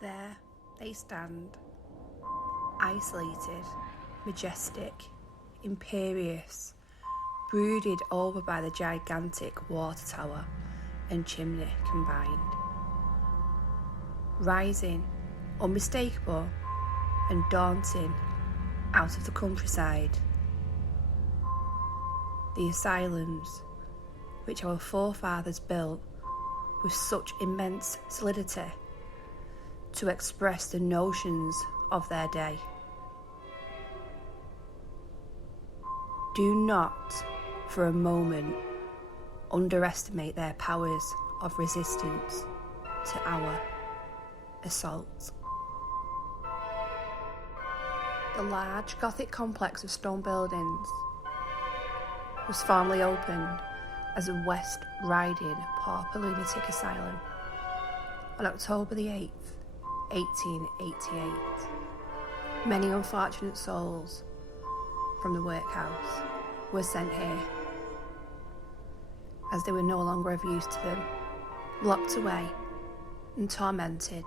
There they stand, isolated, majestic, imperious, brooded over by the gigantic water tower and chimney combined. Rising, unmistakable and daunting out of the countryside. The asylums, which our forefathers built with such immense solidity to express the notions of their day. Do not for a moment underestimate their powers of resistance to our assault. The large Gothic complex of stone buildings was formally opened as a West Riding Pauper Lunatic Asylum on October the 8th, 1888. Many unfortunate souls from the workhouse were sent here as they were no longer of use to them, locked away and tormented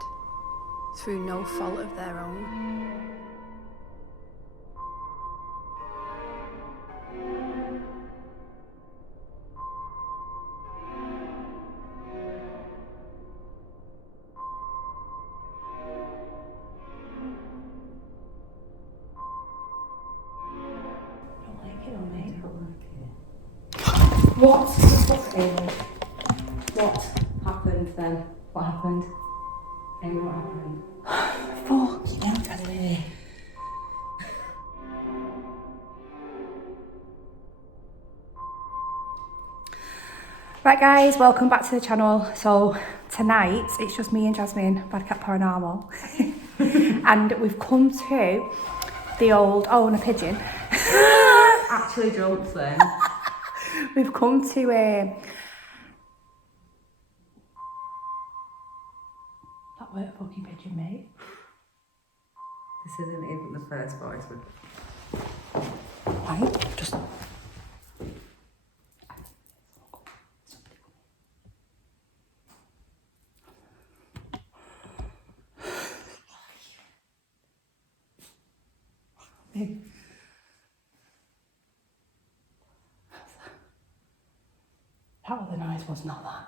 through no fault of their own. What fucking... What happened then? What happened? Amy, what happened? Fuck, yeah, Wadsley. Right guys, welcome back to the channel. So tonight it's just me and Jasmine, Bad Cat Paranormal. And we've come to the old... Oh, and a pigeon. Actually jumps then. We've come to that weren't a fucking pigeon, mate. This isn't even the first voice. Right, just... That other noise was not that.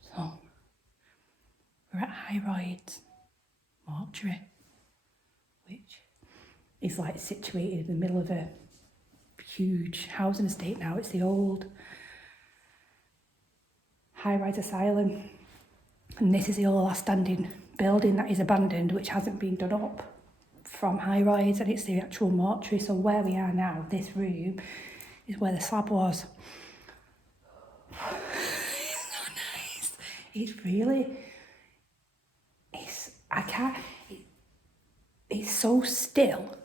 So, we're at High Royds Mortuary, which is like situated in the middle of a huge housing estate now. It's the old High Royds Asylum. And this is the old last standing building that is abandoned, which hasn't been done up from High Royds, and it's the actual mortuary. So where we are now, this room, is where the slab was. It's so nice. It's really, I can't, it's so still.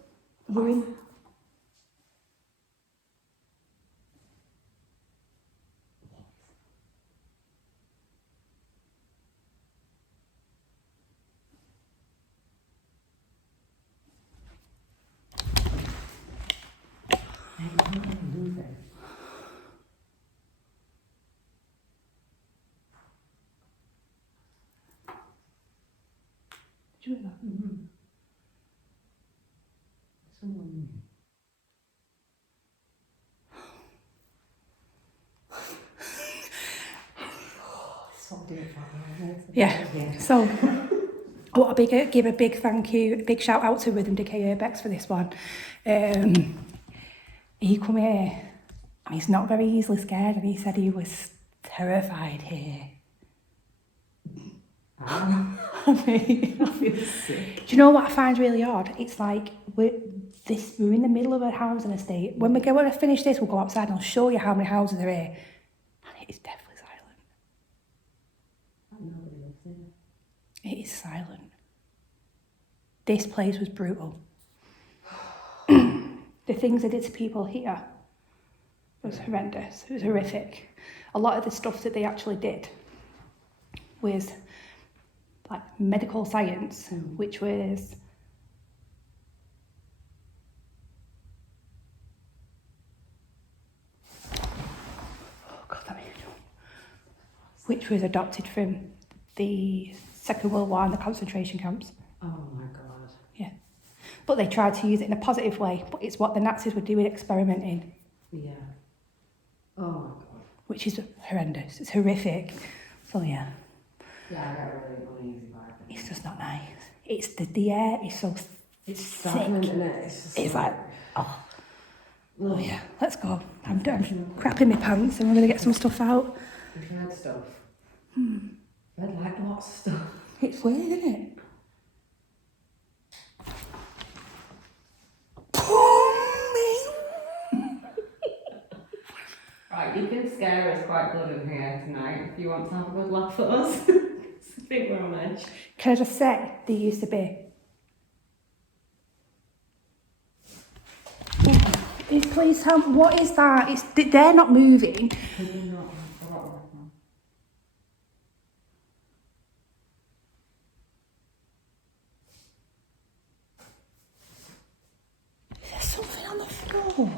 We're in, do you know that? Mm-hmm. Someone... Yeah. So I want to give a big thank you, a big shout out to Rhythm Decay Urbex for this one. He come here and he's not very easily scared, and he said he was terrified here. I mean, I feel sick. do you know what I find really odd? It's like we're in the middle of a housing estate. When I finish this, we'll go outside and I'll show you how many houses are here. And it is definitely silent. Nobody lives in it. It is silent. This place was brutal. The things they did to people here was horrendous. It was horrific. A lot of the stuff that they actually did was like medical science, which was which was adopted from the Second World War and the concentration camps. Oh my god. Yeah. But they tried to use it in a positive way, but it's what the Nazis were doing, experimenting. Yeah. Oh my god. Which is horrendous. It's horrific. So yeah. Yeah, I got really uneasy by it. It's just not nice. It's the air is so It's sick. stagnant, isn't it? It's just It's like, oh yeah, let's go. I'm crapping my pants and we're going to get some stuff out. We've heard stuff. I'd like lots of stuff. It's weird, isn't it? Right, you can scare us quite good in here tonight if you want to have a good laugh at us. I think we're on edge. Can I just say, they used to be. Please tell me, what is that? They're not moving. Can you not have a lot of now? There's something on the floor.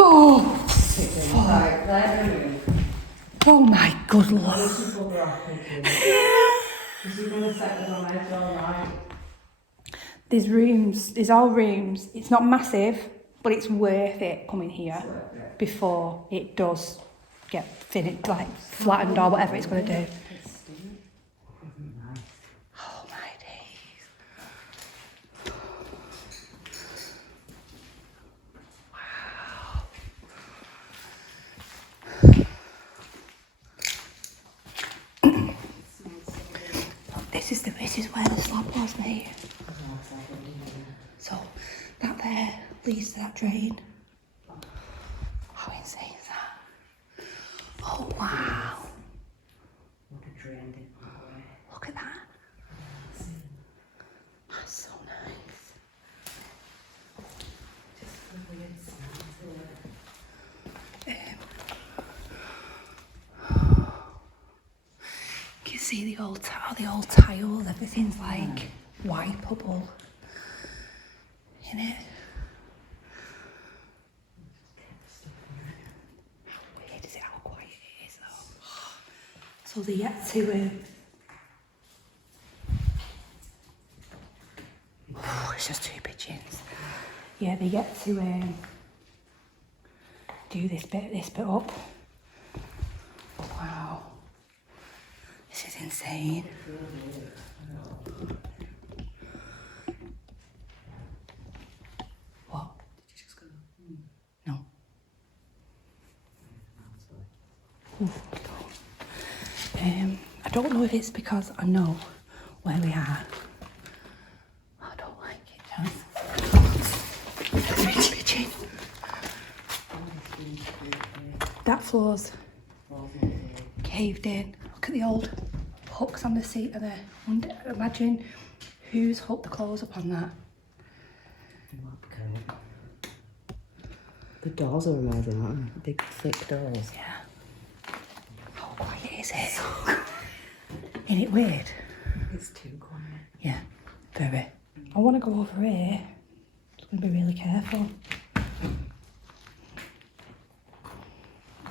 Oh, Right, let her move. oh my good lord. Because you're going to set us on edge all night. There's all rooms. It's not massive, but it's worth it coming here Worth it. before it does get finished, like flattened or whatever it's going to do. Oh my days. Wow. This is where the slab was, mate. So that there leads to that drain. How insane is that? Oh wow. Look at drained in that way. Look at that. That's so nice. Just a weird sound to You can see the old tiles, everything's like wipeable. In it. How weird is it? How quiet it is though. So they yet to it's just two pigeons. Yeah, they yet to do this bit up. Wow. This is insane. What? Did you just go? No. I don't know if it's because I know where we are. I don't like it, Jazz. It's bitchy. That floor's caved in. Look at the old hooks on the seat of there. Imagine who's hooked the clothes up on that. The doors are amazing, aren't they? Big, thick doors. Yeah. How quiet is it? Isn't it weird? It's too quiet. Yeah, very. I want to go over here. Just going to be really careful.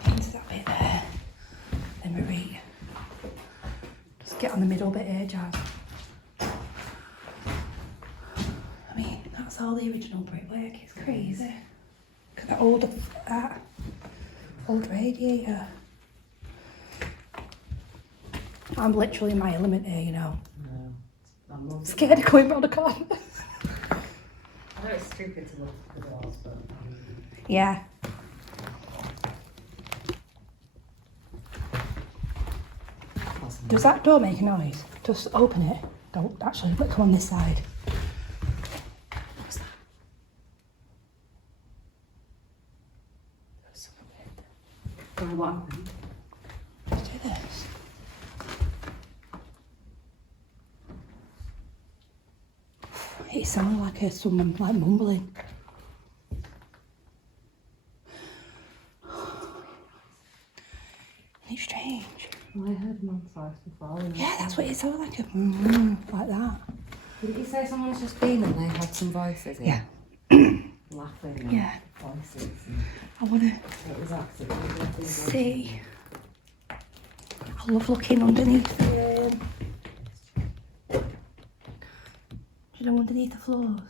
Into that bit there. Then Marie. Just get on the middle bit here, Jazz. I mean, that's all the original brickwork. It's crazy. Look at that old radiator. I'm literally in my element here, you know. No. I'm Scared of going round the corner. I know it's stupid to look at the doors, but... Yeah. Does that door make a noise? Just open it. Don't actually, but come on this side. What's that? There's something weird. What happened? Let's do this. It sounded like someone like mumbling. It's strange. Well, I heard mum's voice before. Yeah, that's what it sounded like like that. Didn't you say someone's just been and they had some voices in? Yeah. Laughing and Yeah. voices. I want to So it was absolutely see. I love looking underneath the, do you know, underneath the floors?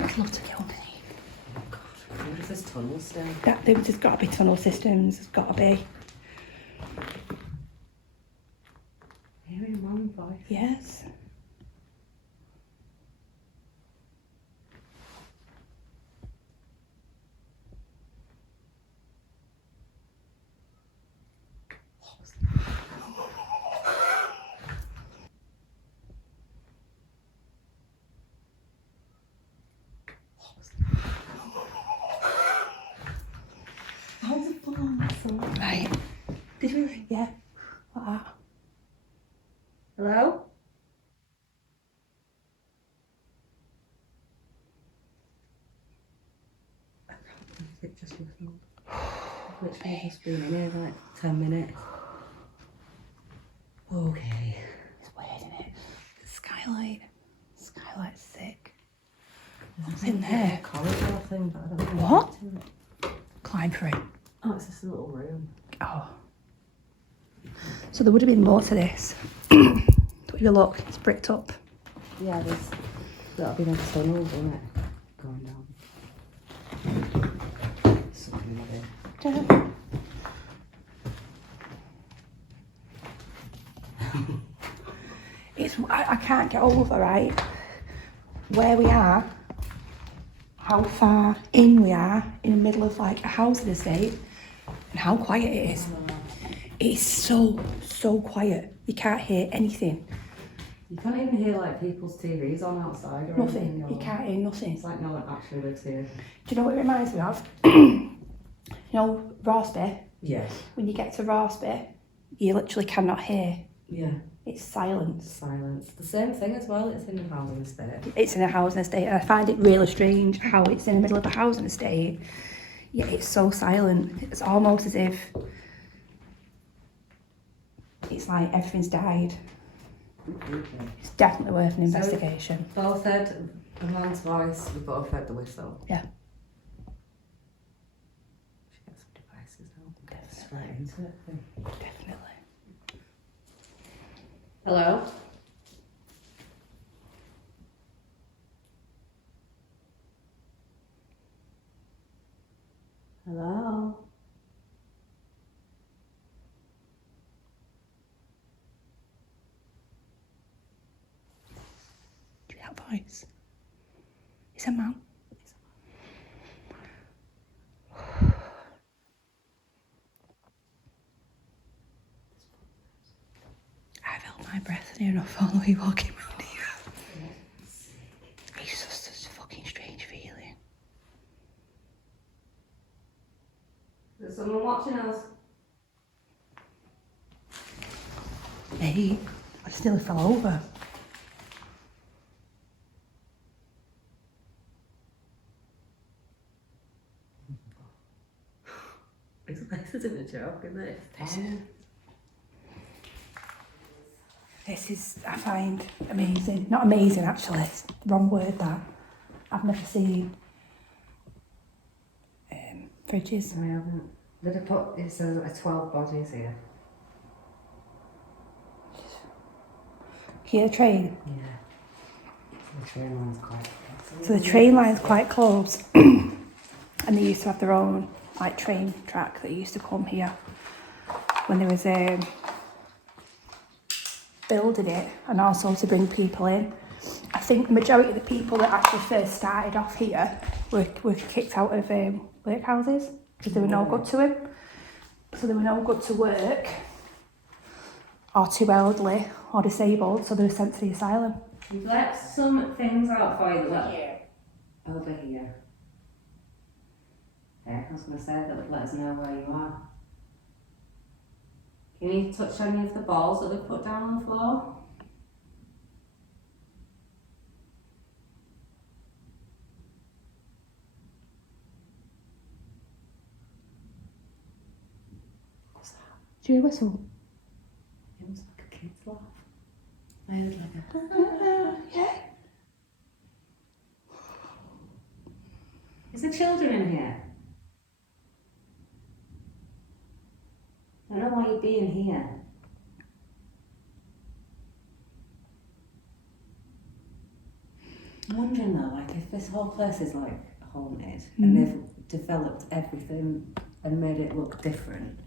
I'd love to get underneath. God, where is this tunnel still? There's got to be tunnel systems, there's got to be. Hearing mum's voice. Yes. How's it gone? Right. Did you? Yeah. Like that. Hello? I can't believe it just whistled. I've literally just been in here like 10 minutes. Okay. It's weird, isn't it? The skylight. Skylight's thick. What's There's in a there? corridor thing, but I don't know What? to it. Climb through. Oh, it's just a little room. Oh. So there would have been more to this. But you look, it's bricked up. Yeah, that'll be like tunnels, won't it? Going down. Something there. I can't get over, right, where we are, how far in we are, in the middle of like a housing estate, and how quiet it is. It's so quiet. You can't hear anything. You can't even hear like people's TVs on outside or Nothing. anything. You can't hear nothing. It's like no one actually lives here. Do you know what it reminds me of? You know, Rossby? Yes. When you get to Rossby, you literally cannot hear. Yeah. It's silence. Silence. The same thing as well, it's in a housing estate. It's in a housing estate, and I find it really strange how it's in the middle of a housing estate, yet it's so silent. It's almost as if it's like everything's died. It's definitely worth an investigation. Both heard a man's voice, we both heard the whistle. Yeah. Should get some devices out. Get straight into it. Definitely. Hello? Hello? Do you hear that voice? It's a man. I've held my breath near enough all the way walking around here. It's just such a fucking strange feeling. Is there someone watching us? Mate, I just nearly fell over. This isn't a joke, is it? This is, I find, amazing. Not amazing, actually. It's the wrong word, that. I've never seen fridges. I haven't. Did I put, it says 12 bodies here. Hear the train? Yeah. So the train line's quite close. So the train line's quite close. And they used to have their own like train track that used to come here when there was building it, and also to bring people in. I think the majority of the people that actually first started off here were kicked out of workhouses because they were no good to them. So they were no good to work, or too elderly, or disabled, so they were sent to the asylum. We've left some things out for you. Over here. Okay, I was going to say that would let us know where you are. Can you touch any of the balls that we've put down on the floor? What's that? Do you whistle? It was like a kid's laugh. I heard like a... Yeah. Is there children in here? I don't know why you'd be in here. I'm wondering though, like if this whole place is like haunted and they've developed everything and made it look different,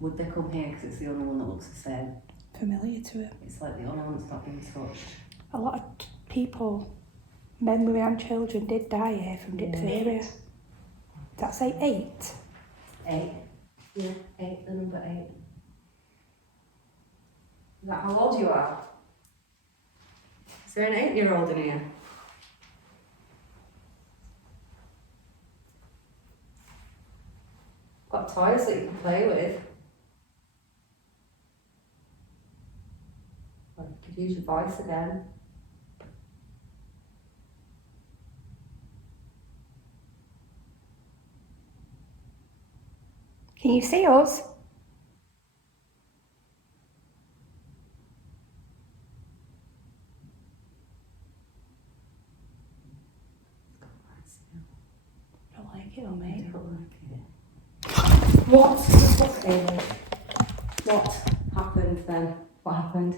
would they come here because it's the only one that looks the same? Familiar to it. It's like the only one that's not been touched. A lot of people, men, women and children did die here from diphtheria. Did that say 8? 8. Yeah, 8, the number 8. Is that how old you are? Is there an 8-year-old in here? Got toys that you can play with. Or you could use your voice again. Can you see us? I don't like it on me. I don't like it. What, Amy? What happened then? What happened?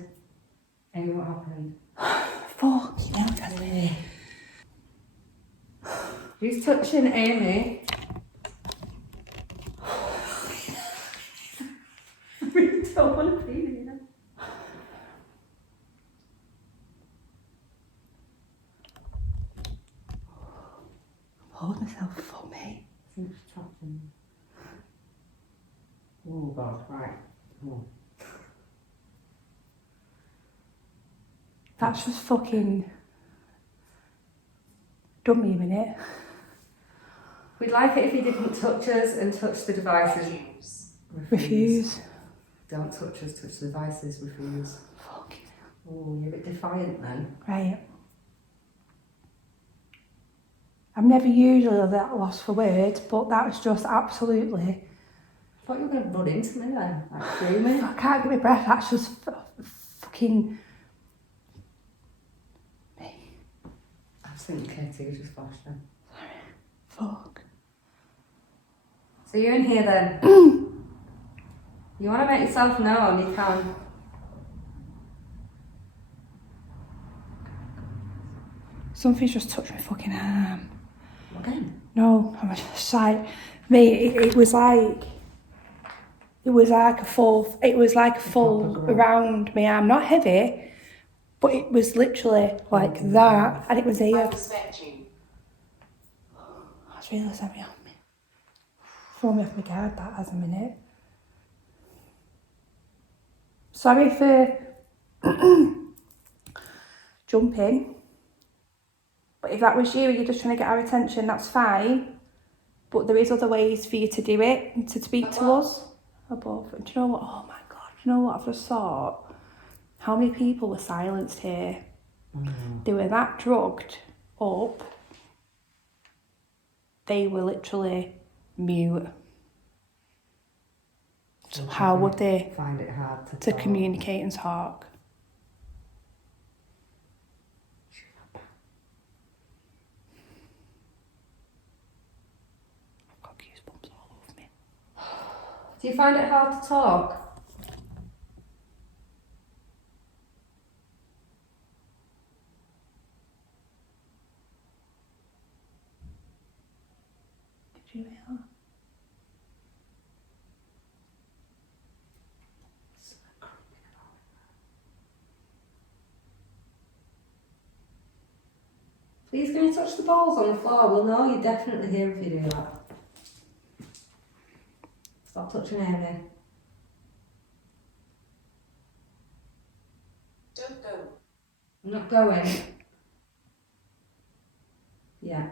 Amy, what happened? Fuck, you know, that's weird. Who's touching Amy? I really don't want to be here. Hold myself for me. Something's trapped in. Oh God, right. Come on. That's just fucking done me a minute. We'd like it if you didn't touch us and touch the devices. Refuse. Don't touch us, touch the devices, refuse. Fucking Oh, you're a bit defiant then. right. I'm never usually that lost for words, but that was just absolutely. I thought you were going to run into me then, like screaming. I can't get my breath. That's just fucking me. I think Katie just flashed them. Fuck. So you're in here then. You want to make yourself known, you can. Something's just touched my fucking arm. Again? No, I'm just like, mate, it was like a full around my arm, not heavy, but it was literally like that, and it was here. That's really heavy on me. Throw me off my guard, that has a minute. Sorry for jumping. But if that was you and you're just trying to get our attention, that's fine. But there is other ways for you to do it and to speak to us. Above. And do you know what? Oh my God. Do you know what I've just thought? How many people were silenced here? They were that drugged up. They were literally mute. So how would they find it hard to communicate and talk? Do you find it hard to talk? Did you hear that? Please can you touch the balls on the floor? We'll know you're definitely here if you do that. Stop touching Amy. Don't go. I'm not going. Yeah.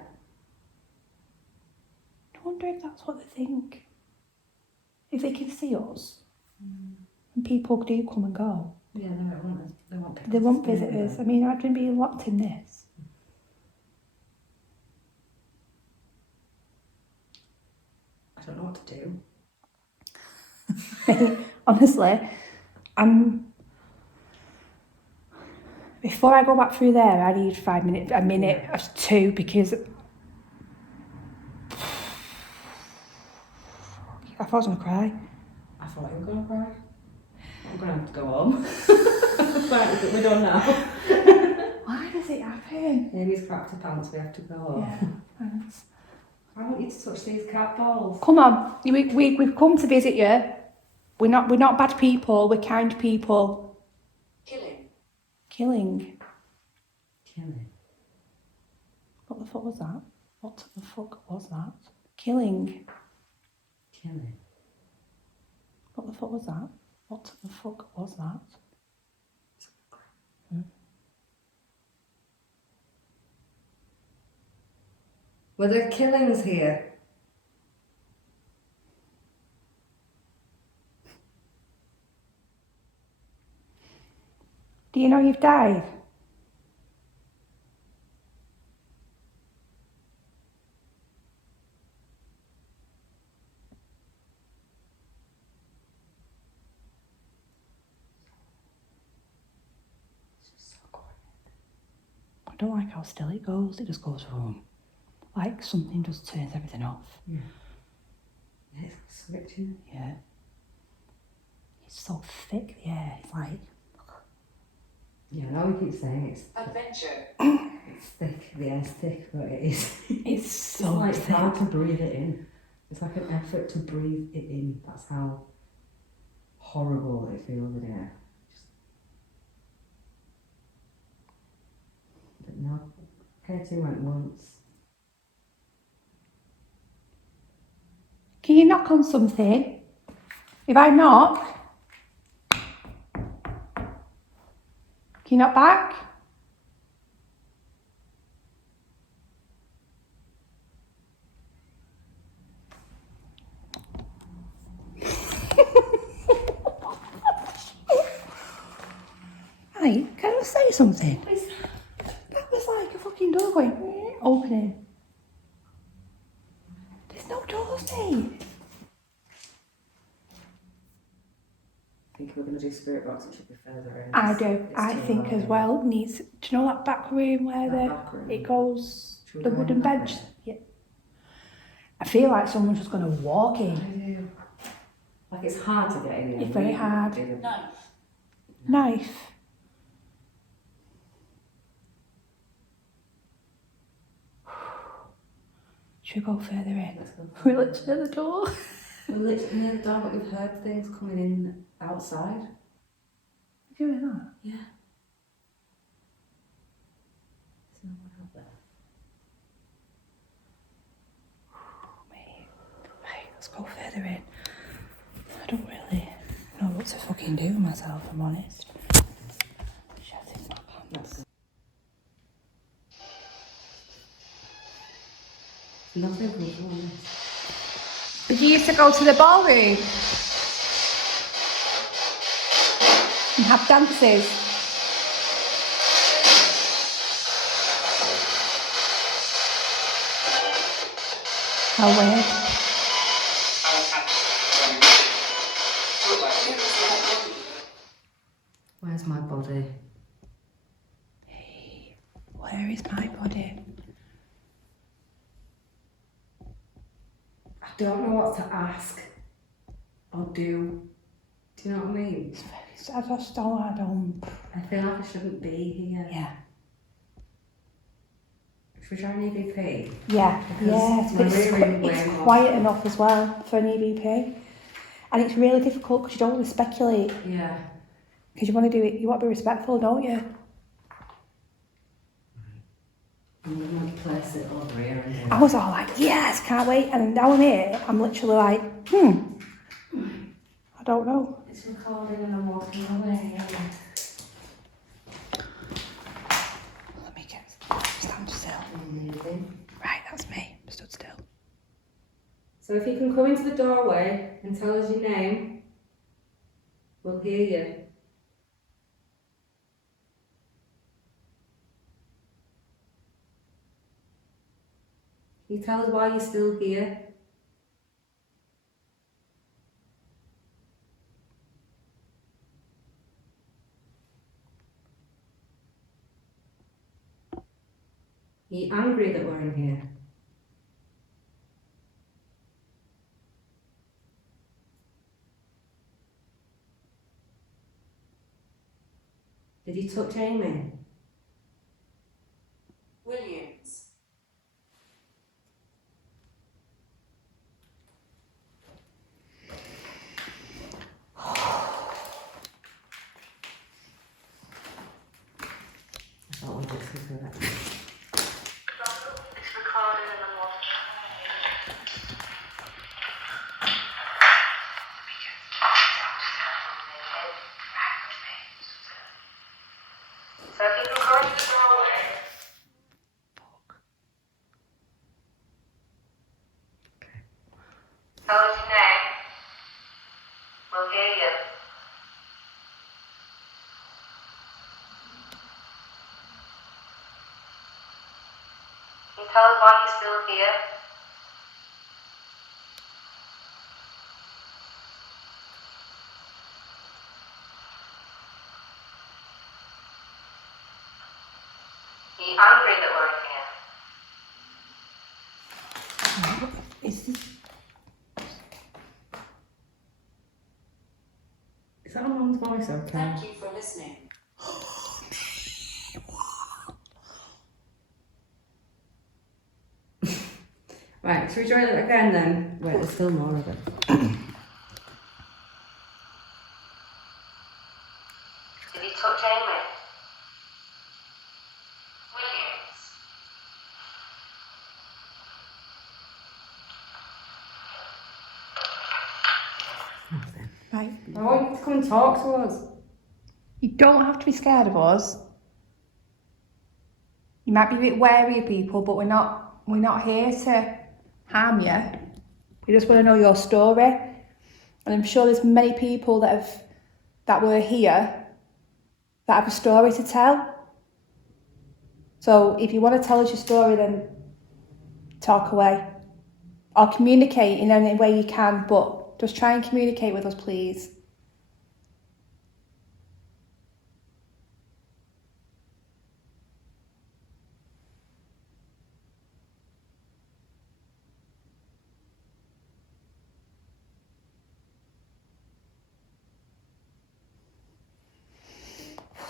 I wonder if that's what they think. If they can see us, and people do come and go. Yeah, they won't They want visitors. I mean, I'd be locked in this. I don't know what to do. Honestly, before I go back through there, I need 5 minutes, a minute or two, because I thought I was going to cry. I thought you were going to cry. I'm going to have to go home. Right, we're done now. Why does it happen? Amy's crapped her pants, we have to go home. Yeah, thanks. I want you to touch these cat balls. Come on, we've come to visit you. We're not bad people, we're kind people. Killing. Killing. Killing. What the fuck was that? What the fuck was that? Killing. Killing. What the fuck was that? What the fuck was that? Were there killings here? Do you know you've died? I don't like how still it goes. It just goes home. Like something just turns everything off. Yeah. Yeah, it's switching. Yeah. It's so thick, the air. It's like... Yeah, I know we keep saying it's Adventure. it's thick. The air's thick, but it is. It's so it's like thick. hard to breathe it in. It's like an effort to breathe it in. That's how horrible it feels in here. But no, Katie went once. Can you knock on something? If I knock... Can you knock back? Hey, can I say something? That was like a fucking door going, opening. There's no doors, mate. I think we're going to do spirit box, it should be further in. I do. It's I too think low, as yeah. well. Needs. Do you know that back room where That back room? it goes, Should we the go in wooden that bench? bit? Yeah. I feel like someone's just going to walk I in. do. Like it's hard to get in here. It's very hard. Knife. Knife. Should we go further in? Let's go. We're literally at the door. We're literally near the door, but we've heard things coming in outside. You doing that? Yeah. There's no one out there. Mate, right, let's go further in. I don't really know what to fucking do with myself, if I'm honest. Shut in my pants. Let's go. Nothing comes on this. Did you used to go to the ballroom and have dances? How weird. Where's my body? Hey, where is my body? I don't know what to ask or do. Do you know what I mean? I just don't, I feel like I shouldn't be here. yeah. Should we try an EVP? Yeah, Because yeah, my but rear end it's went off. quiet enough as well for an EVP. And it's really difficult because you don't want to speculate, Yeah. because you want to do it, you want to be respectful, don't you? I'm going to place it over here and then. I was all like, yes, can't wait. And now I'm here, I'm literally like, I don't know. It's recording and I'm walking away. Let me get, stand still. Amazing. Right, that's me, stood still. So if you can come into the doorway and tell us your name, we'll hear you. Can you tell us why you're still here? Are you angry that we're in here? Did you touch Amy? Williams. I don't want to listen to it. It's recorded in the morgue. So if you can go into the doorway. Tell us your name. We'll hear you. Can you tell us why you're still here? Are you angry that we're here? Is this... Is that a mum's voice okay? Thank you for listening. Right, should we try it again then? Wait, there's still more of it. Did you touch Amy? Williams. Nothing. Right. I want you to come and talk to us. You don't have to be scared of us. You might be a bit wary of people, but we're not here to harm you. We just want to know your story. And I'm sure there's many people that were here that have a story to tell. So if you want to tell us your story, then talk away. Or communicate in any way you can, but just try and communicate with us, please.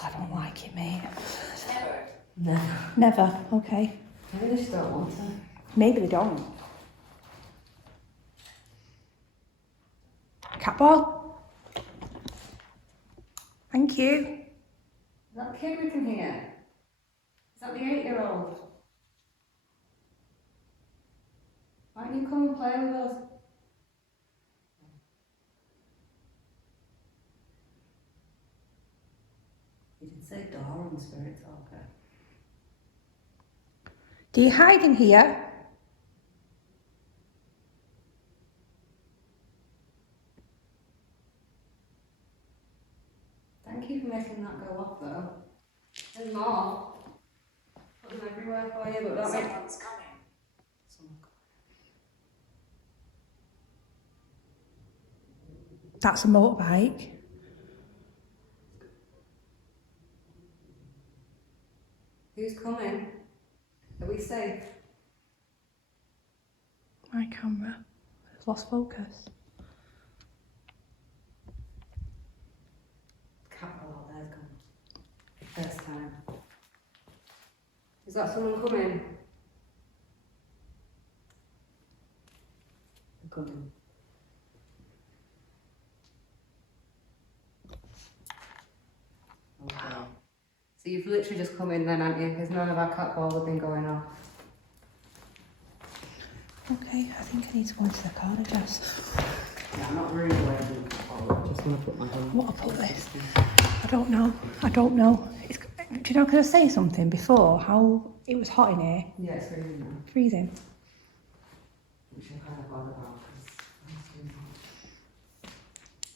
I don't like it, mate. Never. No. Never. Okay. Maybe they just don't want to. Maybe they don't. Cat ball. Thank you. Is that the kid we can hear? Is that the 8-year-old? Why don't you come and play with us? You did say door on the spirit talker. Do you hide in here? Thank you for making that go off though. There's more. Put them everywhere for you, but don't make... Someone's coming. That's a motorbike. Who's coming? Are we safe? My camera has lost focus. Capital out there's gone. First time. Is that someone coming? They're coming. Okay. So you've literally just come in then, haven't you? Because none of our cat balls have been going off. Okay, I think I need to go into the car, Jess. Yeah, I'm not really aware of the cat ball. I just want to put my hand. What I put this? I don't know. It's, do you know, can I say something before? How it was hot in here. Yeah, it's freezing now. Freezing. Which I'm kind of bothered about because it's too hot.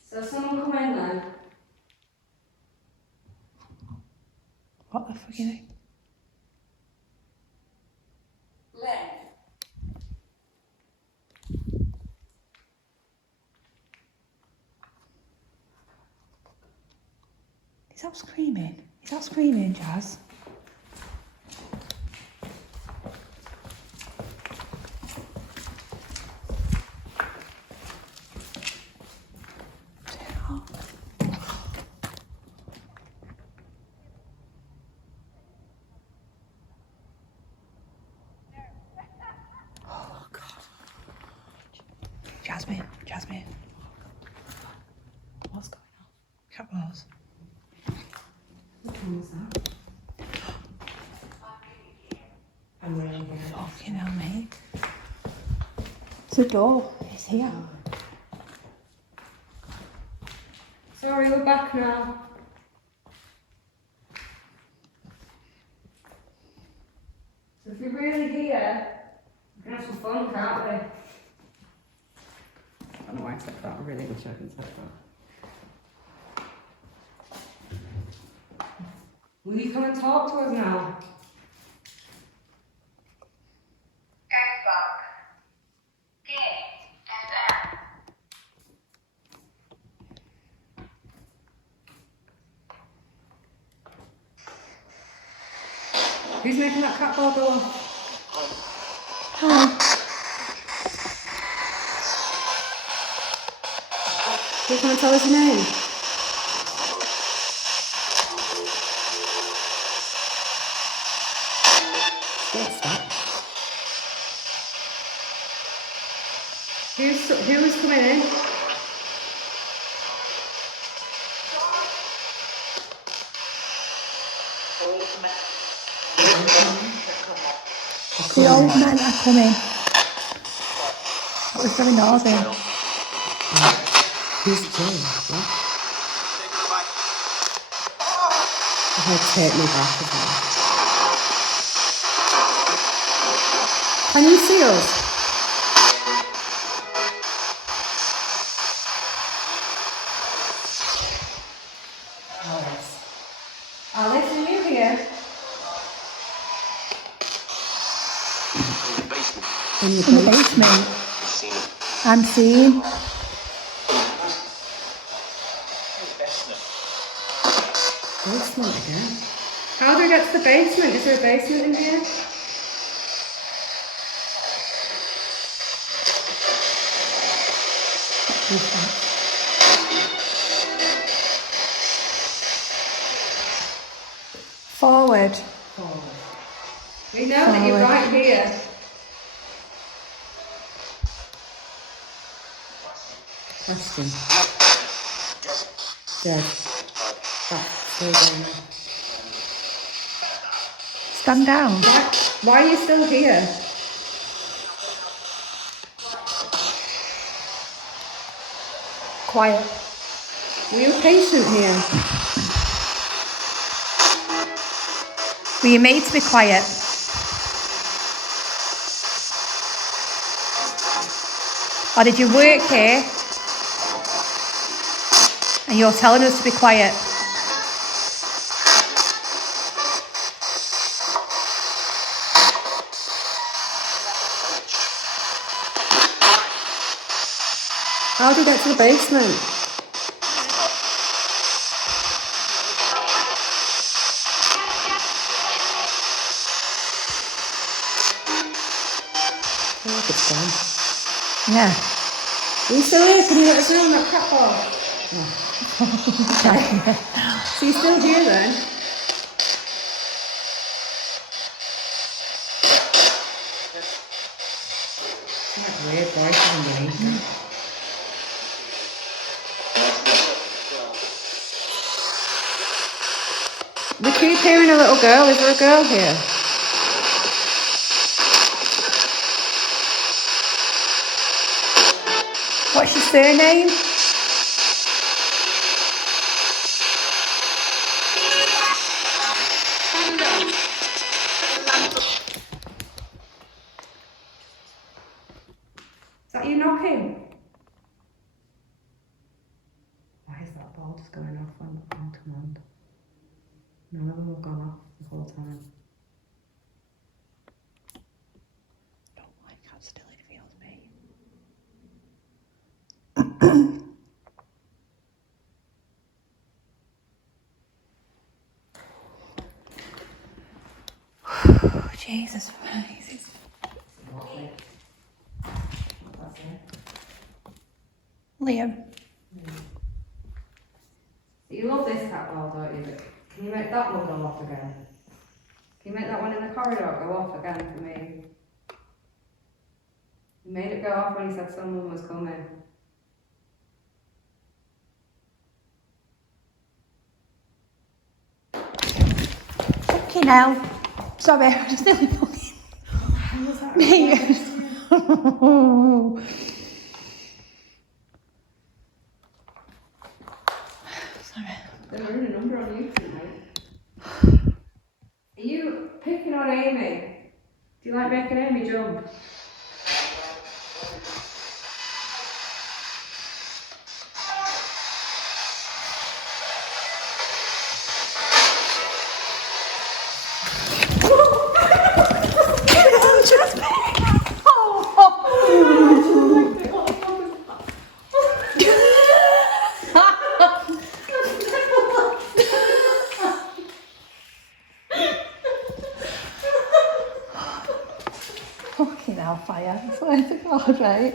So someone come in then. What the fucking heck? Len. Is that screaming? Is that screaming, Jazz? Jasmine. What's going on? Cat balls. Which one was that? I'm really good. Fucking hell, mate. It's a door. It's here. Sorry, we're back now. So if we're really here, we can have some fun, can't we? I don't know why I said that. I really wish I could say that. Will you come and talk to us now? Who's making that cat ball go off? Hello. Who can tell us your name? What's that? Who's coming in? The old men are coming. That was very noisy. Who's James? What? I'll take me back as well. Can you see us? Alice, are you here? In the basement. I'm seeing. Basement again? How do we get to the basement? Is there a basement in here? Forward. We know that you're right here. Question. Dead. Stand down. Why are you still here? Quiet. Were you a patient here? Were you made to be quiet? Or did you work here and you're telling us to be quiet? How do you get to the basement? I think it's gone. Yeah. Are you still here? Can you let us know on that cat ball? So you're still here then? That weird voice in the evening. We keep hearing a little girl. Is there a girl here? What's your surname? Is that you knocking? Why is that ball just going off on command? None of them have gone off the whole time. Don't like how still it feels, mate. Jesus Christ. Liam. You love this cat ball, don't you? Can you make that one go off again? Can you make that one in the corridor go off again for me? He made it go off when he said someone was coming. Fucking hell. Sorry, I just nearly fucking... How was that? Me. Sorry. They're running a number on YouTube, mate. Are you picking on Amy? Do you like making Amy jump? Fucking hellfire. I swear to God, right?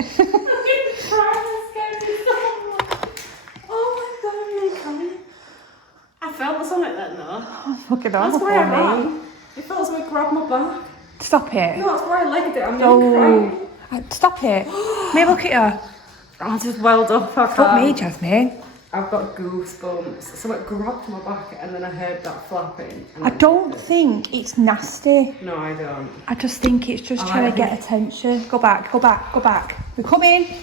I felt something then though. Fucking That's awful, why I ran. mate. It felt as though it grabbed my back. Stop it. No, that's why I legged it. I'm nearly crying. Stop it. May I look at you? I just welled up. I Fuck me, can't. Jasmine. I've got goosebumps. So it grabbed my back and then I heard that flapping. And I don't think it's nasty. No, I don't. I just think it's just I trying like to get attention. Go back, go back, go back. We're coming.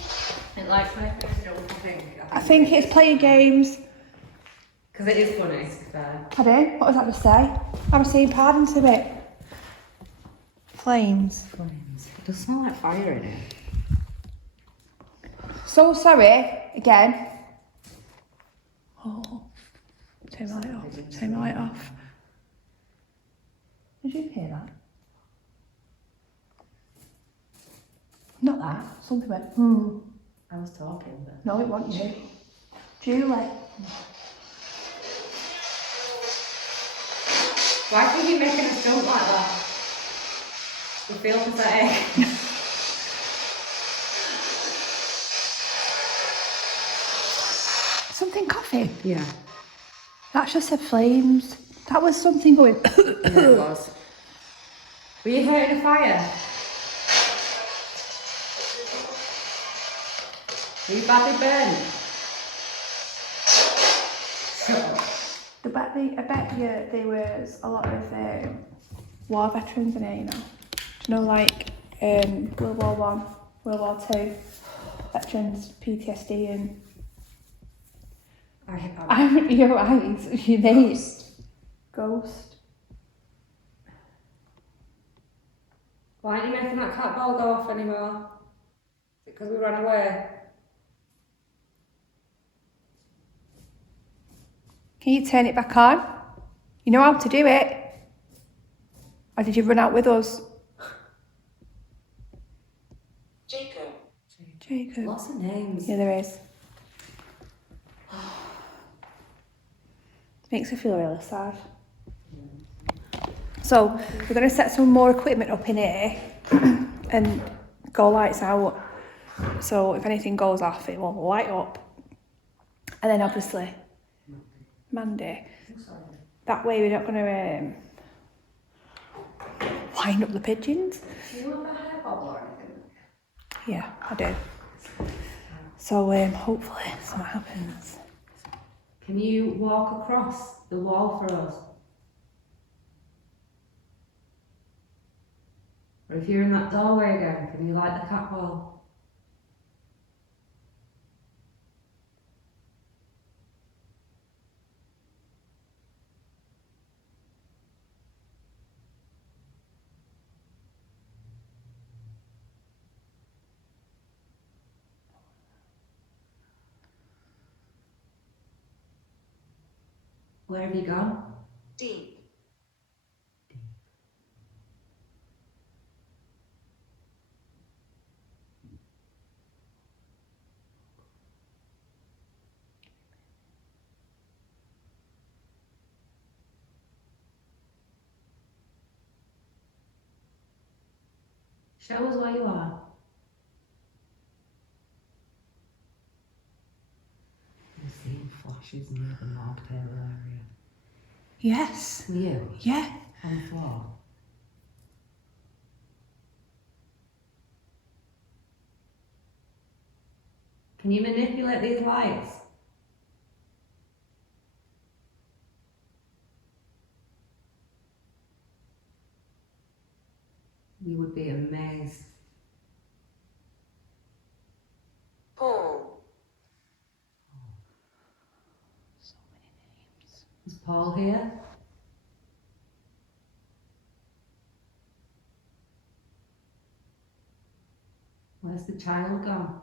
It likes my face jump, I think. I think it's playing games. Because it is funny, to be fair. Pardon? What was that to say? I'm saying pardon to it. Flames. Flames. It does smell like fire in it. So sorry, again. Oh, turn my light off, turn my light off. Did you hear that? Not that, something went, I was talking, but... No, it wasn't you. Julie. Why think you're making us jump like that? We feel pathetic. Something coughing. Yeah. That just said flames. That was something going. Yeah, it was. Were you hearing a fire? Were you badly burnt? Shut up. I bet you there was a lot of war veterans in here, you know. Do you know, like World War One, World War Two veterans, PTSD, and your eyes, your mate, ghost. Why aren't you making that cat ball go off anymore? Is it because we ran away? Can you turn it back on? You know how to do it. Or did you run out with us? Jacob. Lots of names. Yeah, there is. Makes me feel really sad. So, we're going to set some more equipment up in here and go lights out. So, if anything goes off, it will light up. And then obviously, Mandy. That way we're not going to wind up the pigeons. Do you want a hair bobble or anything? Yeah, I do. So hopefully something happens. Can you walk across the wall for us? Or if you're in that doorway again, can you light the cat ball? Where have you gone? Deep. Show us where you are. You're seeing flashes near the marked table area. Yes. You? Yeah. On the floor? Can you manipulate these lights? You would be amazed. Paul. So many names. Is Paul here? Where's the child gone?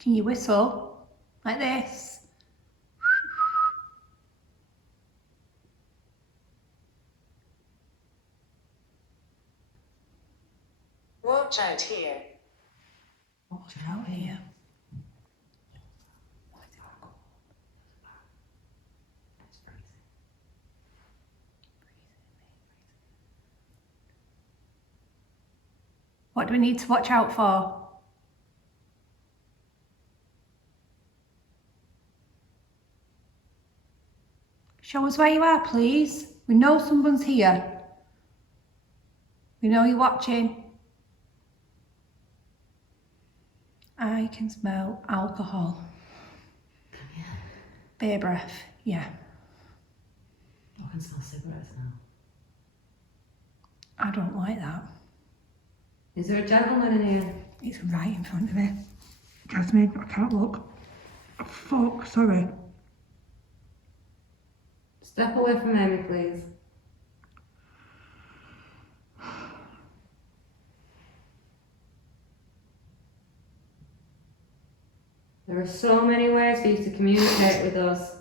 Can you whistle? Like this? Watch out here. Watch out here. What do we need to watch out for? Show us where you are, please. We know someone's here. We know you're watching. I can smell alcohol. Beer breath, yeah. I can smell cigarettes now. I don't like that. Is there a gentleman in here? It's right in front of me. Jasmine, I can't look. Oh, fuck, sorry. Step away from Amy, please. There are so many ways for you to communicate with us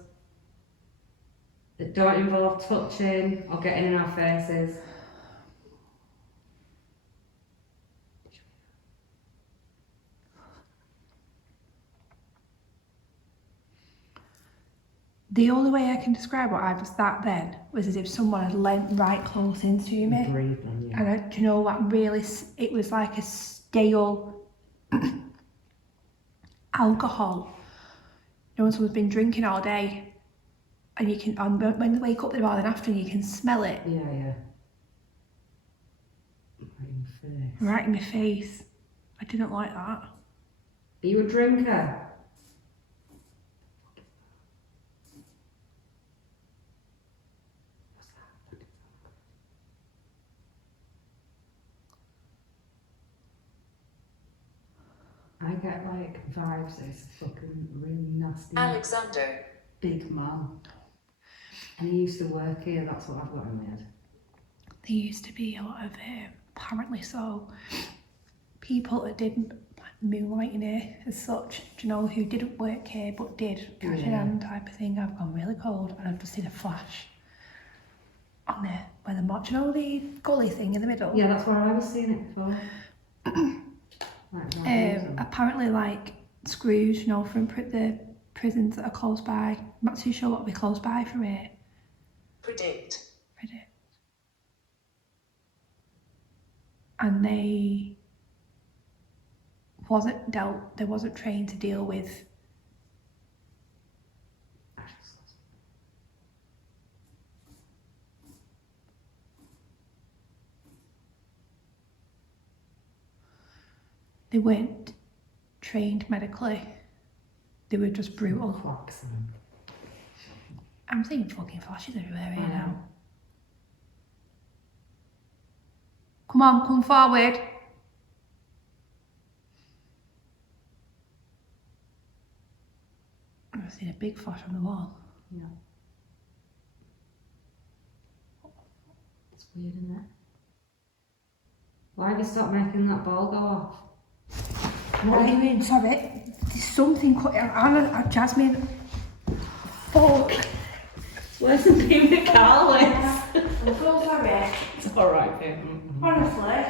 that don't involve touching or getting in our faces. The only way I can describe what I was that then was as if someone had leant right close into me. Breathing, yeah. And do you know what really, it was like a stale alcohol. You know, someone's been drinking all day and you can, when they wake up the morning after, you can smell it. Yeah, yeah. Right in the face. Right in my face. I didn't like that. Are you a drinker? I get like vibes that it's fucking really nasty Alexander. big man. And he used to work here, that's what I've got in my head. There used to be a lot of, apparently so, people that didn't moonlighting here as such, do you know, who didn't work here but did, cash in hand type of thing. I've gone really cold and I've just seen a flash on there where the do you know the gully thing in the middle? Yeah, that's where I was seeing it before. Apparently like screws, you know, from the prisons that are close by. I'm not too sure what will be close by from here. Predict. And they wasn't trained to deal with they weren't trained medically. They were just brutal. Clocks. I'm seeing fucking flashes everywhere here now. Come on, come forward. I've seen a big flash on the wall. Yeah. It's weird, isn't it? Why have you stopped making that ball go off? What are you doing? Sorry, there's something cut out. Jasmine. Fuck. Where's the baby Carlos? I'm so sorry. It's alright, babe. Honestly.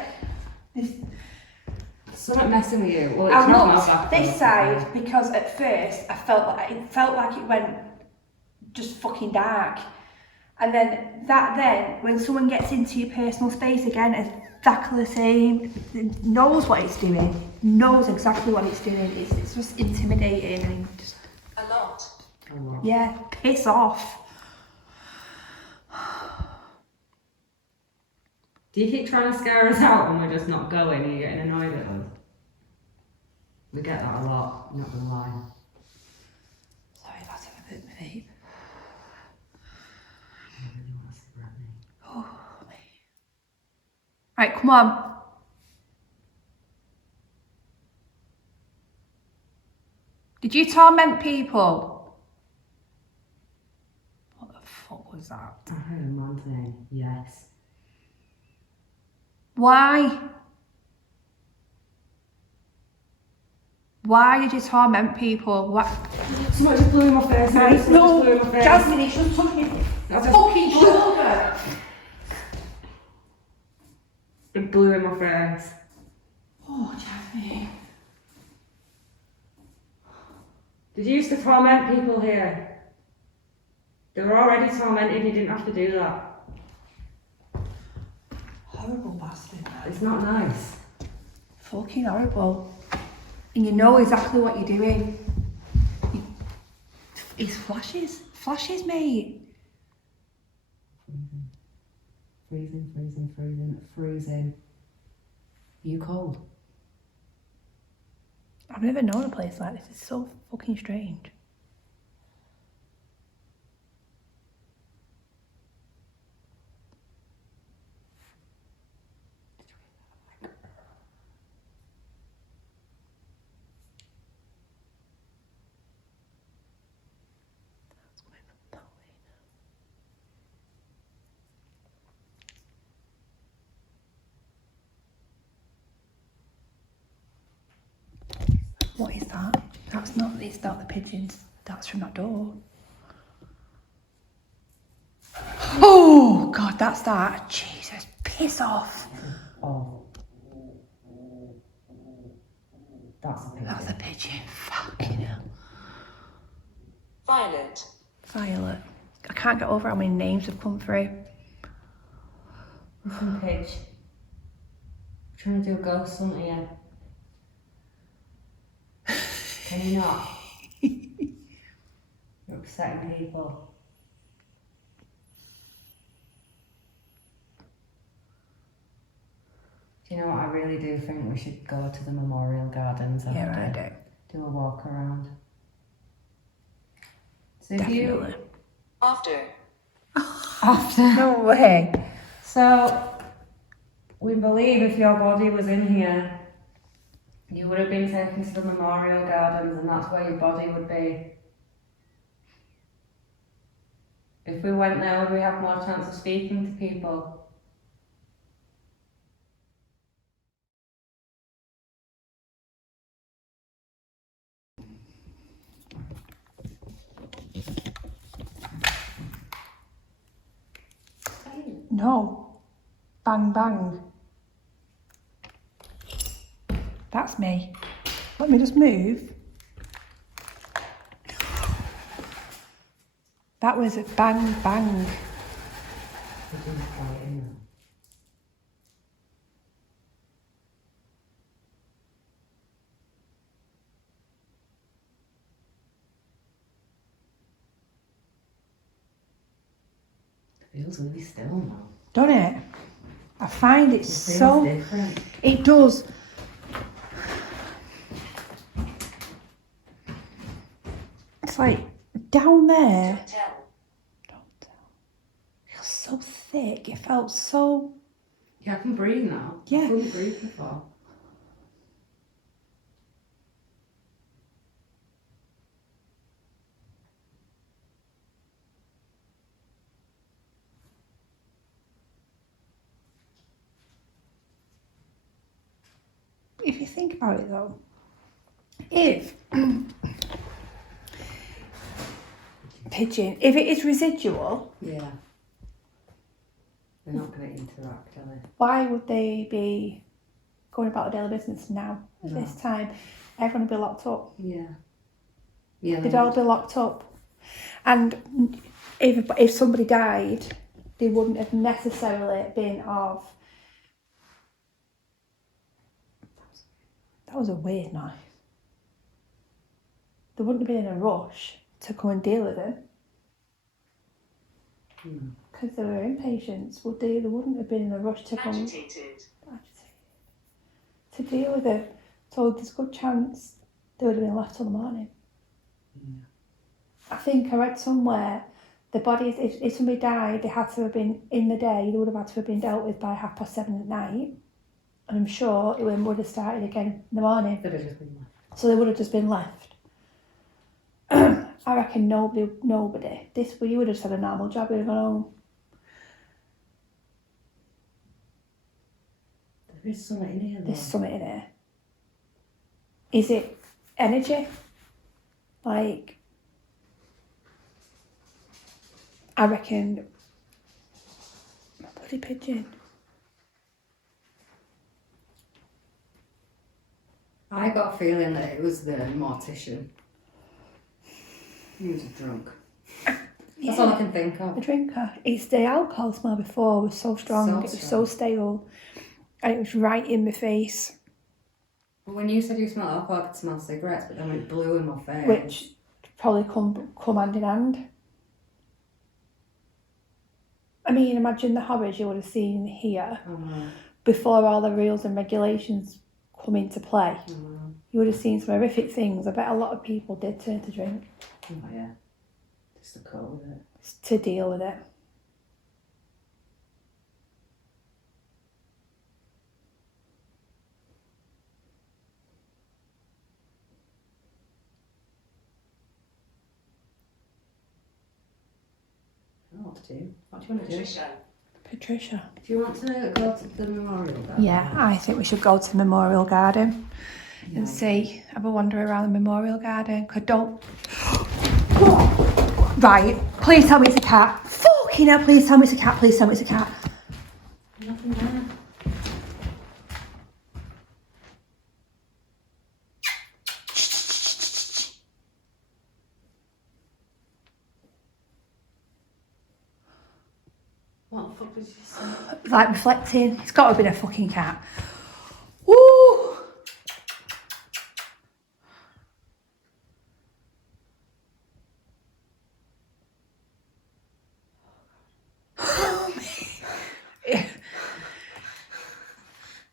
Something messing with you. Well, it's I not my looked back. this though. side because at first I felt like it went just fucking dark. And then when someone gets into your personal space again, it's exactly the same. It knows what it's doing. Knows exactly what it's doing. It's just intimidating and just A lot. Oh, wow. yeah, piss off. Do you keep trying to scare us out and we're just not going? Are you getting annoyed at us? We get that a lot, not gonna lie. Sorry, that's a bit of a vape. I really want a cigarette, mate. Oh, mate. Right, come on. Did you torment people? What the fuck was that? I heard a man saying yes. Why? Why did you torment people? What? Somebody just blew in my face. No, Just blew in my face. Jasmine, you shouldn't touch me. I just Fucking shoulder. It blew in my face. Oh, Jasmine. Did you used to torment people here? They were already tormented, you didn't have to do that. Horrible bastard. It's not nice. Fucking horrible. And you know exactly what you're doing. It's flashes. Flashes, mate. Freezing, freezing, freezing, freezing. Are you cold? I've never known a place like this. It's so fucking strange. What is that? It's not the pigeons. That's from that door. Oh, God, that's that. Jesus, piss off. Oh. That's a pigeon. That's a pigeon. Fucking hell. Violet. Violet. I can't get over how many names have come through. Listen, Pidge. I'm trying to do a ghost hunt here. Can you not? You're upsetting people. Do you know what? I really do think we should go to the Memorial Gardens after. Yeah, I do. Do a walk around. So if Definitely. After. No way. So, we believe if your body was in here, you would have been taken to the Memorial Gardens and that's where your body would be. If we went there, would we have more chance of speaking to people? No. Bang, bang. That's me. Let me just move. That was a bang, bang. It feels really still now. Don't it? I find it Feels so... different. It does. It's like down there. Don't tell. Don't tell. It feels so thick. It felt so... Yeah, I can breathe now. Yeah. I couldn't breathe before. If you think about it though, if pigeon, if it is residual, Yeah. They're not going to interact, are they? why would they be going about their daily business now at No. this time? Everyone would be locked up. Yeah. Yeah. They'd all be locked up. And if somebody died, they wouldn't have necessarily been of... That was a weird noise. They wouldn't have been in a rush to come and deal with him. Because they were inpatients, would they wouldn't have been in a rush to come. Agitated. To deal with it. So there's a good chance they would have been left till the morning. I think I read somewhere the bodies, if somebody died, they had to have been in the day, they would have had to have been dealt with by 7:30 at night. And I'm sure it would have started again in the morning. They'd have just been left. So they would have just been left. I reckon nobody. You would have just had a normal job, you'd have gone home. There is something in here though. There's something in here. Is it energy? Like, I reckon. Bloody pigeon. I got a feeling that it was the mortician. He was drunk. That's all I can think of. A drinker. It's the alcohol smell before was so strong. It was so stale. And it was right in my face. But when you said you smelled alcohol, I could smell cigarettes, but then it blew in my face. Which probably come hand in hand. I mean, imagine the horrors you would have seen here before all the rules and regulations come into play. You would have seen some horrific things. I bet a lot of people did turn to drink. Oh yeah. Just to cope with it. To deal with it. What to do? What do you want to do? Patricia. Do you want to go to the memorial garden? Yeah, I think we should go to the memorial garden and see. Have a wander around the memorial garden. Right, please tell me it's a cat. Fucking hell, please tell me it's a cat. Please tell me it's a cat. Nothing there. What the fuck did you say? Like reflecting. It's got to have been a fucking cat. Woo!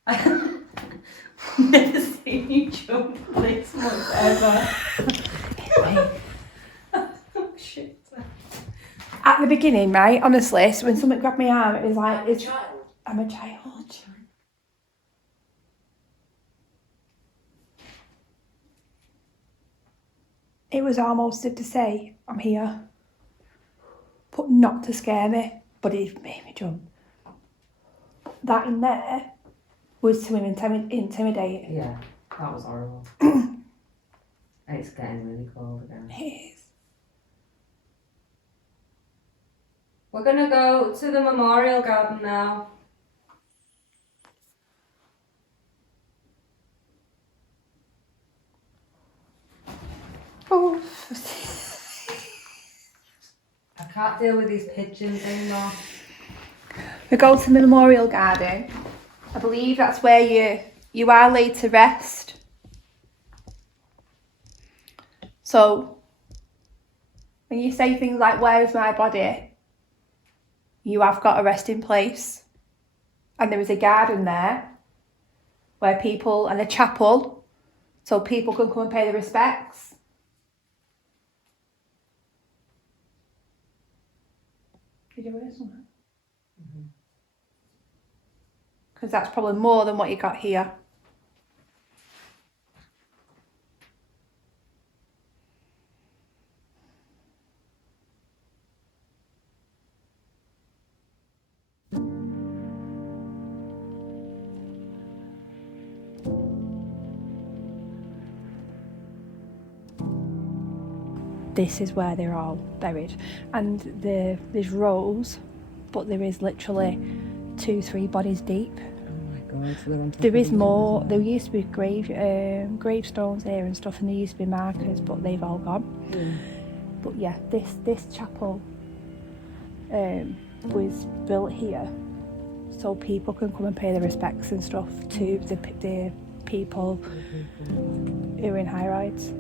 I've never seen you jump this much ever. Oh shit. At the beginning, right, honestly, so when someone grabbed my arm, it was like, I'm a child. It was almost as if to say, I'm here. But not to scare me, but it made me jump. That in there was to intimidate. Yeah, that was horrible. It's getting really cold again. It is. We're gonna go to the memorial garden now. Oh. I can't deal with these pigeons anymore. We go to the memorial garden. I believe that's where you are laid to rest. So when you say things like, where is my body? You have got a resting place. And there is a garden there where people, and a chapel, so people can come and pay their respects. Did you hear something? Because that's probably more than what you got here. This is where they're all buried, and there's rows, but there is literally 2-3 bodies deep. Oh my god, so they're on top There is of each more. other. There used to be gravestones here and stuff, and there used to be markers, but they've all gone. Yeah. But yeah, this chapel was built here, so people can come and pay their respects and stuff to the people who are in High Royds.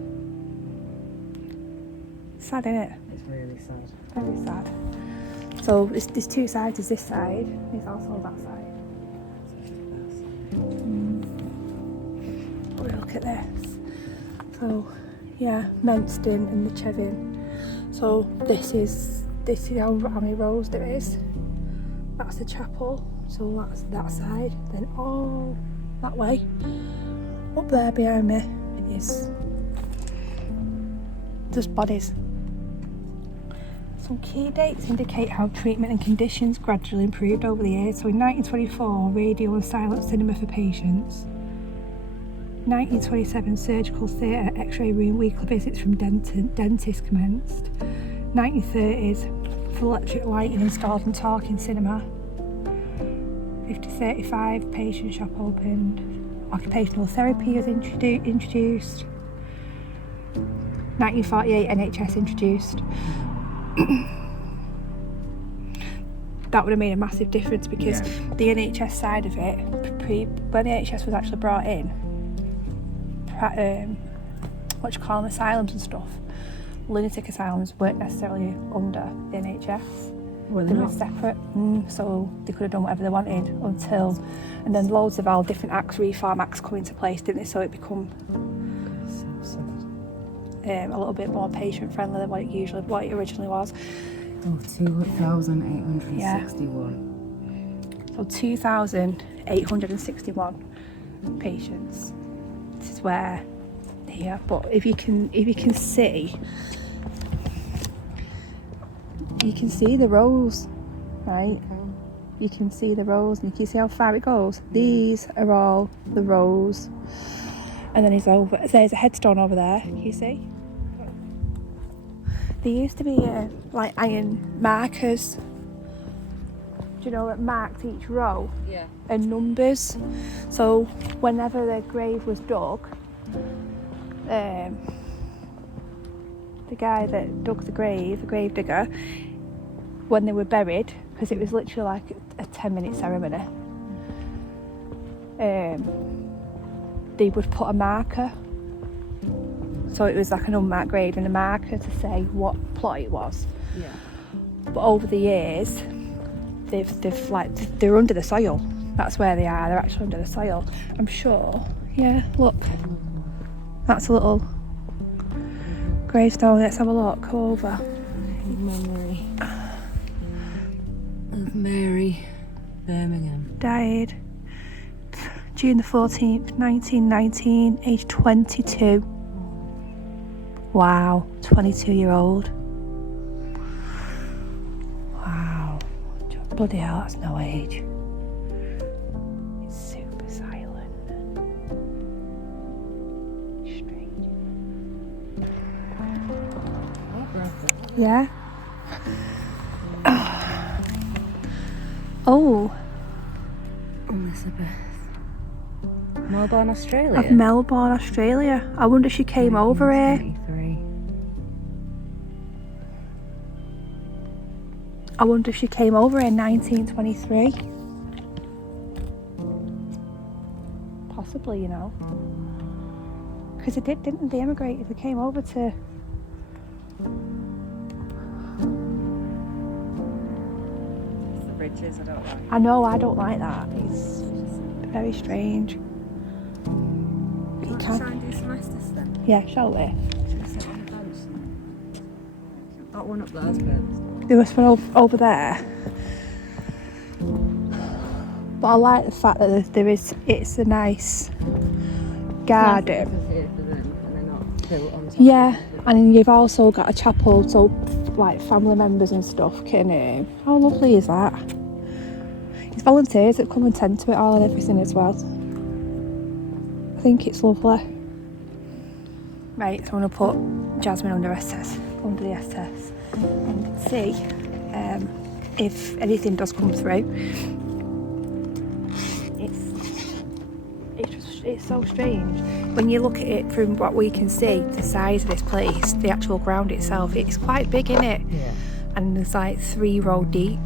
Sad, isn't it? It's really sad. Very sad. So there's two sides. There's this side. There's also that side. Look at this. So yeah, Menston and the Chevin. So this is how many rows there is. That's the chapel. So that's that side. Then all that way, up there behind me, is just bodies. Some key dates indicate how treatment and conditions gradually improved over the years. So in 1924, radio and silent cinema for patients. 1927, surgical theatre, x-ray room, weekly visits from dentists commenced. 1930s, full electric lighting installed in talking cinema. 1935, patient shop opened. Occupational therapy was introduced. 1948, NHS introduced. That would have made a massive difference because the NHS side of it, when the NHS was actually brought in, asylums and stuff, lunatic asylums weren't necessarily under the NHS. They were separate, so they could have done whatever they wanted until, and then loads of our different acts, reform acts, come into place, didn't they? So it become a little bit more patient friendly than what it originally was. Oh, 2,861. So 2,861 patients. This is where here, but if you can see, you can see the rows, right? You can see the rows, and you can see how far it goes. These are all the rows, and then there's a headstone over there. Can you see? There used to be like iron markers, do you know, that marked each row, and numbers. So whenever the grave was dug, the guy that dug the grave digger, when they were buried, because it was literally like a 10-minute ceremony, they would put a marker. So it was like an unmarked grave and a marker to say what plot it was. Yeah. But over the years, they're under the soil. That's where they are. They're actually under the soil. I'm sure. Yeah, look. That's a little gravestone. Let's have a look. Go over. Memory of Mary Birmingham. Died June the 14th, 1919, age 22. Wow, 22-year-old. Wow, bloody hell, that's no age. It's super silent. Strange. Yeah. Oh. Elizabeth. Melbourne, Australia. Of Melbourne, Australia. I wonder if she came over here. 1923. I wonder if she came over in 1923. Possibly, you know. Because they didn't they emigrate? They came over to... The bridges, I don't like. I know, I don't like that. It's very strange. But you Try can... and do some Estes then. Yeah, shall we? Should we sit on the bench? That one up there's good. There was one over there. But I like the fact that it's a nice garden. Yeah, and you've also got a chapel, so like family members and stuff can. How lovely is that? It's volunteers that come and tend to it all and everything as well. I think it's lovely. Right, so I'm gonna put Jasmine under the SS, and see if anything does come through. It's so strange when you look at it from what we can see. The size of this place, the actual ground itself, it's quite big, isn't it? Yeah. And there's like 3 row deep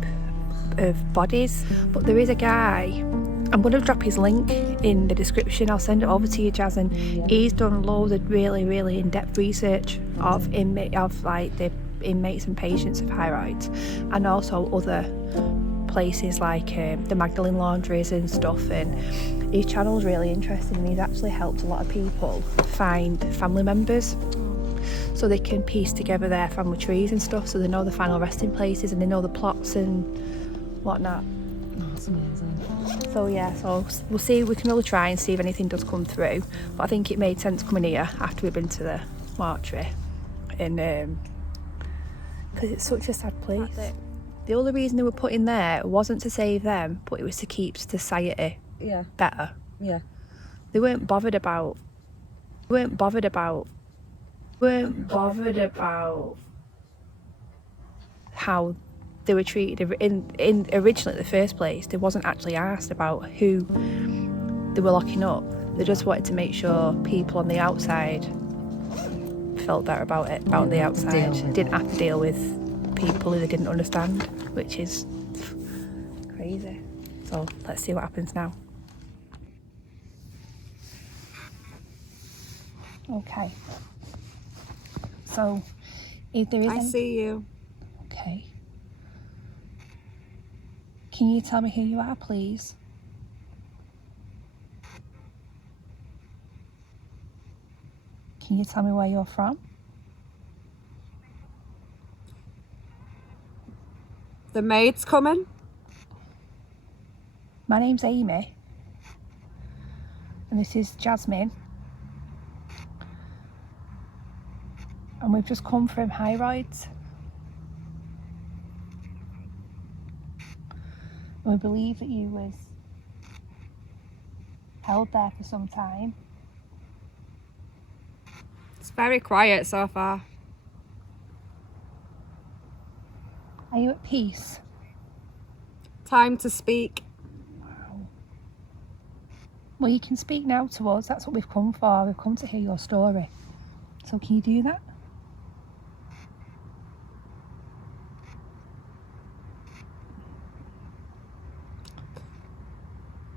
of bodies. But there is a guy. I'm going to drop his link in the description. I'll send it over to you, Jaz. And he's done loads of really, really in-depth research of like the inmates and patients of High Royds, and also other places like the Magdalene laundries and stuff. And his channel's really interesting, and he's actually helped a lot of people find family members, so they can piece together their family trees and stuff, so they know the final resting places and they know the plots and whatnot. Oh, that's amazing. So yeah, so we'll see, we can really try and see if anything does come through, but I think it made sense coming here after we've been to the mortuary, and because it's such a sad place. The only reason they were put in there wasn't to save them, but it was to keep society better. Yeah. They weren't bothered about how they were treated in originally in the first place. They wasn't actually asked about who they were locking up. They just wanted to make sure people on the outside felt better about it, about the outside. Didn't have to deal with people who they didn't understand, which is crazy. So let's see what happens now. Okay. So if there is I see you. Okay. Can you tell me who you are, please? Can you tell me where you're from? The maid's coming. My name's Amy. And this is Jasmine. And we've just come from High Royds. We believe that you was held there for some time. It's very quiet so far. Are you at peace? Time to speak. Well, you can speak now to us. That's what we've come for. We've come to hear your story. So can you do that?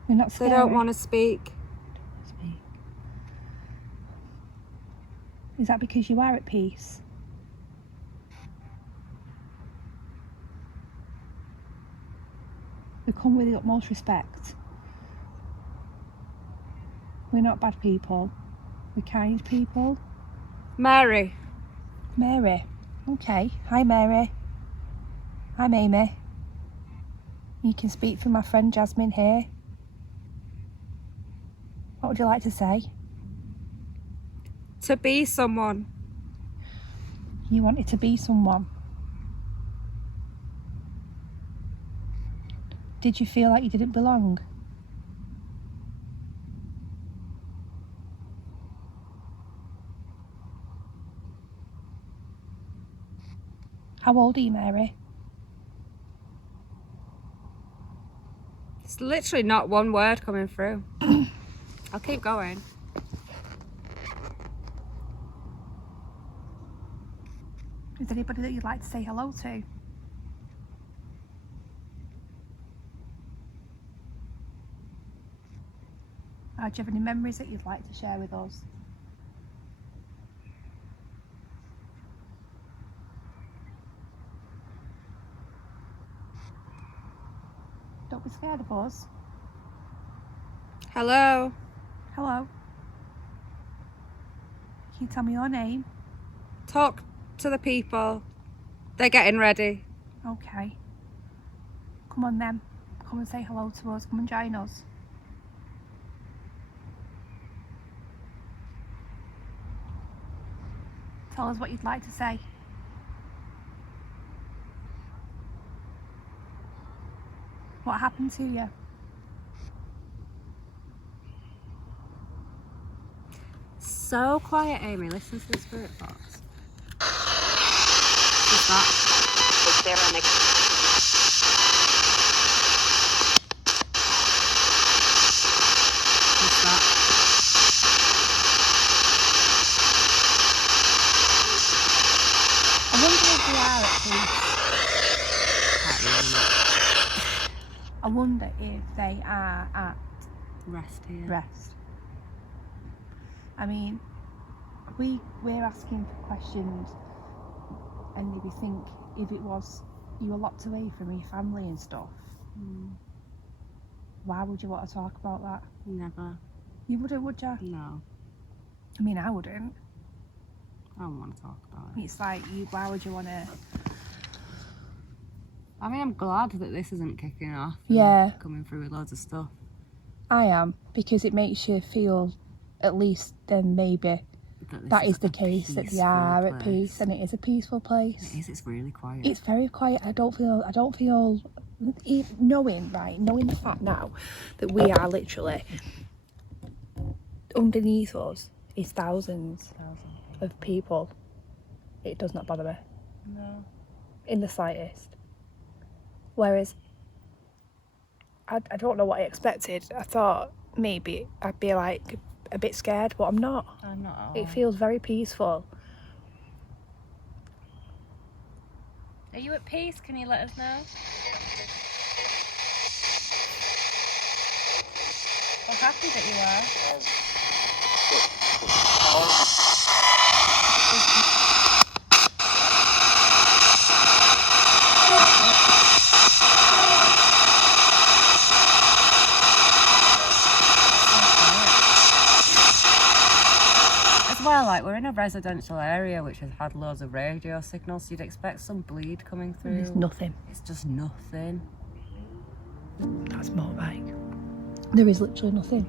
You're not They scared. don't want to speak. Speak. Is that because you are at peace? We come with the utmost respect. We're not bad people. We're kind people. Mary. Mary. Okay. Hi, Mary. I'm Amy. You can speak for my friend Jasmine here. What would you like to say? To be someone. You wanted to be someone. Did you feel like you didn't belong? How old are you, Mary? It's literally not one word coming through. I'll keep going. Is there anybody that you'd like to say hello to? Do you have any memories that you'd like to share with us? Don't be scared of us. Hello. Hello. Can you tell me your name? Talk to the people. They're getting ready. Okay. Come on then. Come and say hello to us. Come and join us. Tell us what you'd like to say. What happened to you? So quiet, Amy. Listen to the spirit box. What's that? Is there an What's that? I wonder if they are at peace. I wonder if they are at Rest here. rest. I mean, we're asking for questions and maybe think if it was you were locked away from your family and stuff, why would you want to talk about that? Never. You wouldn't, would you? No. I mean, I wouldn't. I don't want to talk about it. It's like, why would you want to? I mean, I'm glad that this isn't kicking off. And Yeah. coming through with loads of stuff. I am, because it makes you feel, at least then maybe that is the case, that they are at peace, and it is a peaceful place. It is. It's really quiet. It's very quiet. I don't feel knowing the fact now that we are literally underneath us is thousands of people. It does not bother me. No. In the slightest. Whereas I don't know what I expected. I thought maybe I'd be like a bit scared, but I'm not. I'm not at all. It feels very peaceful. Are you at peace? Can you let us know? We're happy that you are. As well, like, we're in a residential area which has had loads of radio signals, so you'd expect some bleed coming through. There's nothing. It's just nothing. That's motorbike. There is literally nothing.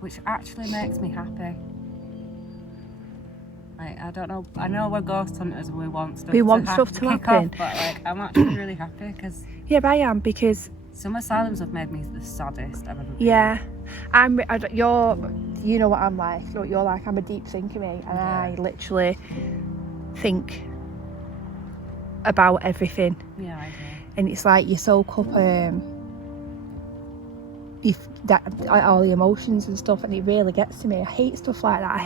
Which actually makes me happy. Like, I don't know, I know we're ghost hunters and we want stuff to to kick happen. off, but like, I'm actually really happy because Yeah, but I am, because some asylums have made me the saddest I've ever been. yeah, you know what I'm like. You're like, I'm a deep thinker, me, and I literally think about everything. Yeah, I do. And it's like you soak up all the emotions and stuff, and it really gets to me. I hate stuff like that. I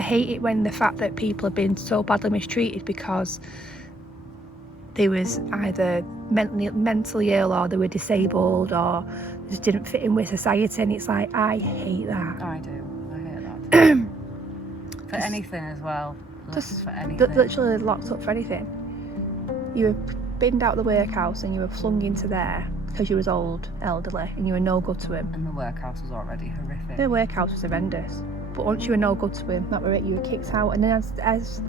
hate it when the fact that people have been so badly mistreated because they was either mentally ill or they were disabled or just didn't fit in with society, and it's like, I hate that. I do. I hate that too. For anything as well. Just for anything. literally locked up for anything. You were binned out of the workhouse and you were flung into there because you was old, elderly, and you were no good to him. And the workhouse was already horrific. The workhouse was horrendous. But once you were no good to him, that were it, you were kicked out. And then as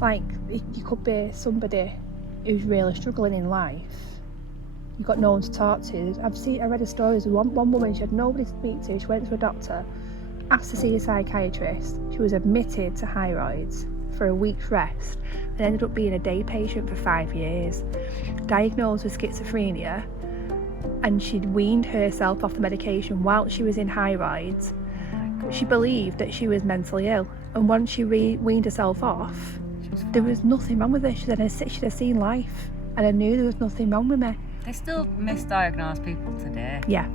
like, you could be somebody who's really struggling in life. You've got no one to talk to. I read a story of one woman, she had nobody to speak to. She went to a doctor, asked to see a psychiatrist. She was admitted to High Royds for a week's rest and ended up being a day patient for 5 years. Diagnosed with schizophrenia, and she'd weaned herself off the medication while she was in High Royds. She believed that she was mentally ill, and once she weaned herself off, there was nothing wrong with her. She'd have seen life, and I knew there was nothing wrong with me. They still misdiagnose people today. Yeah.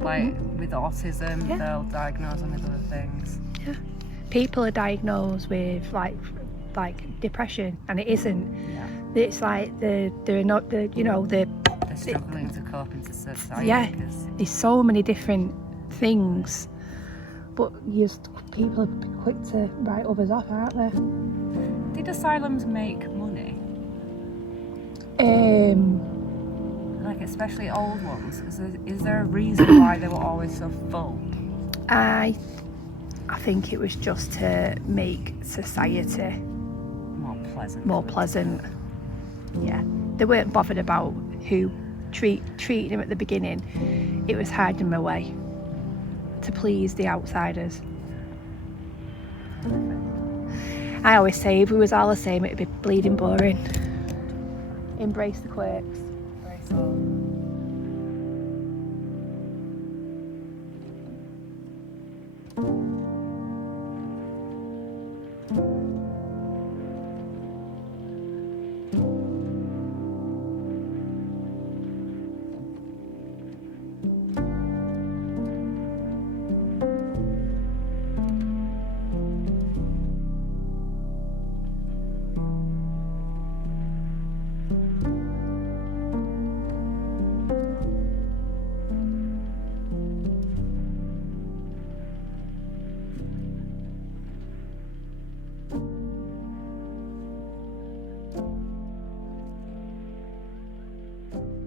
Like with autism, Yeah. they'll diagnose them with other things. Yeah. People are diagnosed with like depression, and it isn't. Yeah. It's like they're not They're struggling to cope into society. Yeah. Because There's so many different things, but people are quick to write others off, aren't they? did asylums make money? Like especially old ones? Is there a reason why they were always so full? I think it was just to make society More pleasant. Yeah, they weren't bothered about who treated him at the beginning. It was hiding them away to please the outsiders. I always say if we was all the same, it'd be bleeding boring. Embrace the quirks. it.